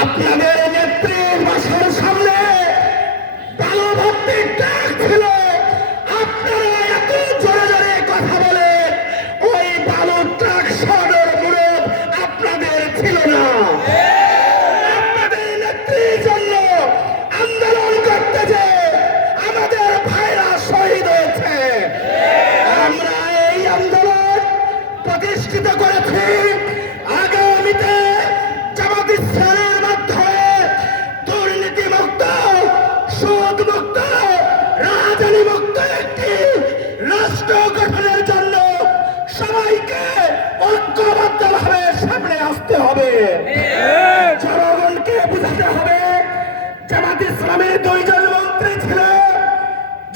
আপনাদের নেত্রীর বাসার সামনে বালু ভর্তি ট্রাক ছিল। আপনারা এত জোরে জোরে কথা বলে ওই বালু ট্রাক সরানোর মুরত আপনাদের ছিল না। আপনাদের নেত্রীর জন্য আন্দোলন করতে যে আমাদের ভাইরা শহীদ হয়েছে। আমরা এই আন্দোলন প্রতিষ্ঠিত করেছি আগামীতে জামাত ইসলামের মাধ্যমে দুর্নীতিমুক্ত, সুদমুক্ত, রাজনীতিমুক্ত একটি রাষ্ট্র গঠনের জন্য সবাইকে ঐক্যবদ্ধভাবে সামনে আসতে হবে। জনগণকে বুঝাতে হবে জামাত ইসলামের 2 জন মন্ত্রী ছিল,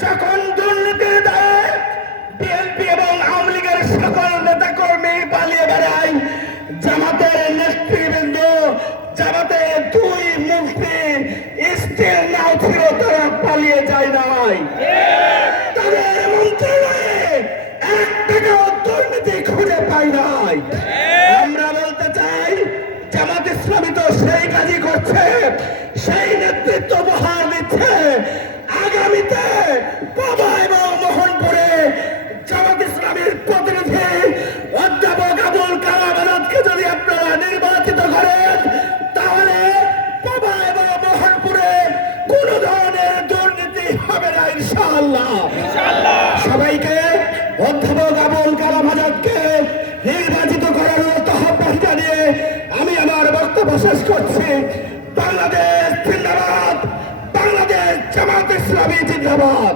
যখন দুর্নীতির দায়ে বিএনপি এবং আওয়ামী লীগের সকল নেতা কর্মী পালিয়ে বেড়ায়, জামাতের নেতৃবৃন্দ, জামাতের 2 মুফতি স্টিল নাও ছিল, তারা পালিয়ে যায় নাই। তাদের মন্ত্রণালয়ে 1 টাকাও দুর্নীতি খুঁজে পাই নাই। আমরা বলতে চাই জামাত ইসলামী তো সেই কাজই করছে, সেই নেতৃত্ব উপহার দিচ্ছে। আগামীতে বাবা এবং মোহনপুরে জামাত ইসলামের প্রতিনিধি অধ্যাপক আবুল কালাম আজাদকে যদি আপনারা নির্বাচিত করেন, তাহলে বাবা এবং মোহনপুরে কোন ধরনের দুর্নীতি হবে না ইনশাআল্লাহ। সবাইকে অধ্যাপক আবুল কালাম আজাদকে নির্বাচিত করার আহ্বান জানিয়ে আমি আমার বক্তব্য শেষ করছি। বাংলাদেশ জিন্দাবাদ, বাংলাদেশ জামাত ইসলামী জিন্দাবাদ।